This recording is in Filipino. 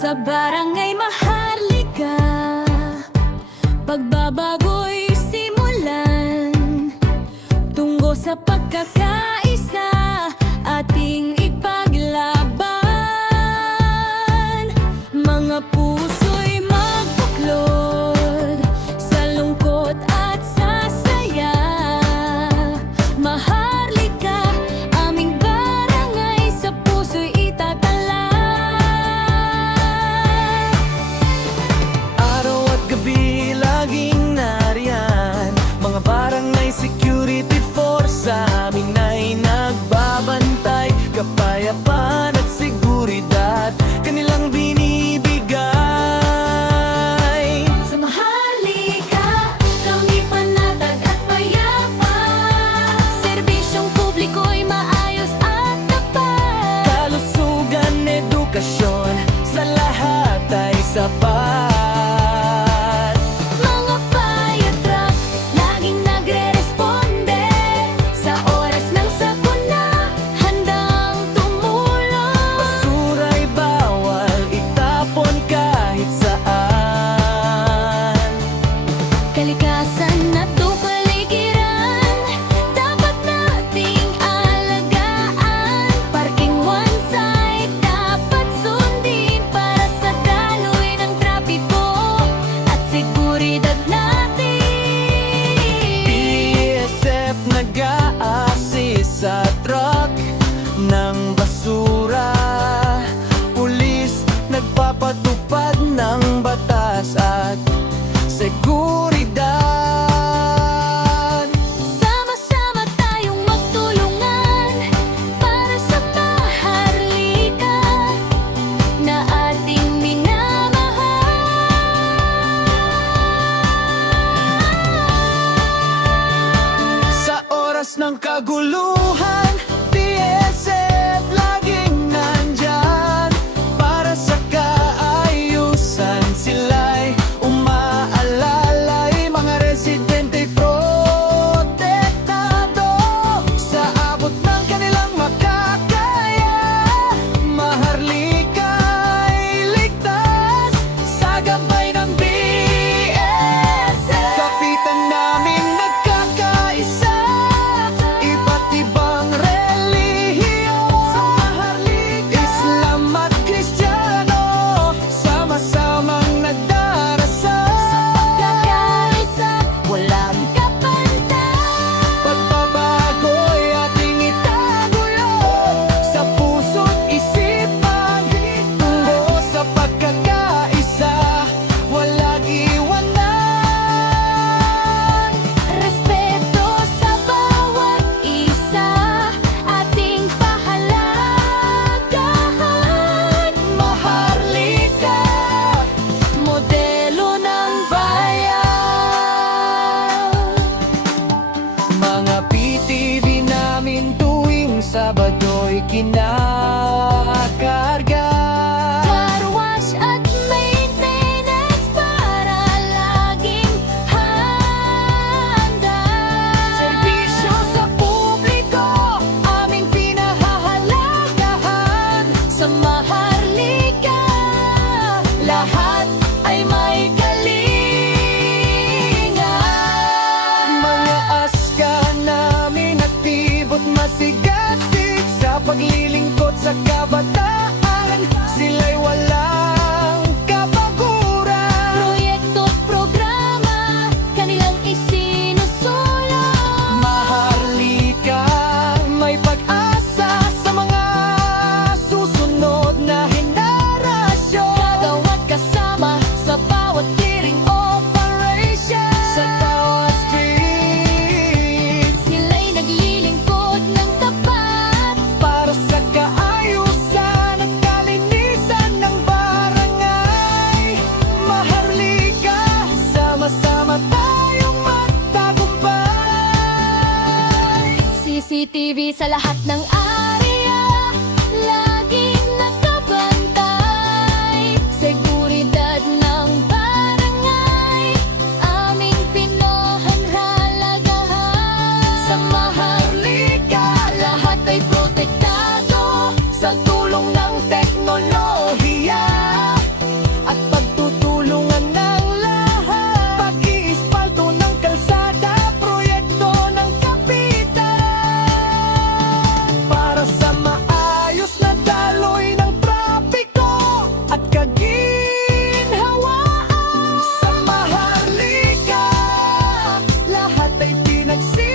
Sa barangay Maharlika, pagbabago'y simulan. Tungo sa pagkakaisa, ating ipaglaban. Mga puso'y magbuklod sa lungkot at sa saya. Maharlika, aming barangay, sa puso'y itatala. Araw at gabi laging nariyan, mga barangay security force sa amin ay nagbabantay. Kapayapaan at seguridad kanilang binibigay. Sa Maharlika, kami panatag at payapa. Serbisyong publiko'y maayos at tapat. Kalusugan, edukasyon, sa lahat ay sapat. Mga fire truck, laging nagre-responde. Sa oras ng sakuna, handang tumulong. Basura'y bawal itapon kahit saan. Kalikasan at kapaligiran, dapat nating alagaan. Parking one side, dapat sundin para sa daloy ng trapiko at seguridad natin. PSF nag-a-assist sa truck ng basura. Pulis nagpapatupad ng batas at seguridad. Sama-sama tayong magtulungan para sa Maharlika na ating minamahal. Sa oras ng kaguluhan, PSF laging nandyan. Para sa kaayusan, sila'y umaalalay. Mga residente protektado sa abot ng kanilang makakaya. Maharlika'y ligtas sa gabay ng PSF. Kapitan namin nagkakaisa, iba't ibang relihiyon. Sa Maharlika, Islam at Kristiyano, sama-samang nagdarasal. Sa pagkakaisa, walang kapantay. Pagbabago'y ating itaguyod sa puso't isipan. Tungo sa pagkakaisa, walang iwanan. Respeto sa bawat isa, ating pahalagahan. Maharlika, modelo ng bayan. Mga PTV namin tuwing Sabado'y kinakarga. Car wash at maintenance para laging handa. Serbisyo sa publiko, aming pinahahalagahan. Sa Maharlika, lahat ay may kalinga. Mga aska namin aktibo't masigasig sa paglilingkod sa kabataan. Sila'y walang kapaguran. Proyekto at programa, kanilang isinusulong. Maharlika, may pag-asa sa mga susunod na henerasyon. Kagawad kasama sa bawat clearing operation. Sa bawat street, Sila'y naglilingkod ng tapat. para sa kaayusan at kalinisan ng barangay. Maharlika, sama-sama tayong magtagumpay. CCTV sa lahat ng area, laging nakabantay. Seguridad ng barangay, aming pinohanhalagahan. Sa Maharlika, lahat ay protektado sa tulong ng teknolohiya. pinagsisihan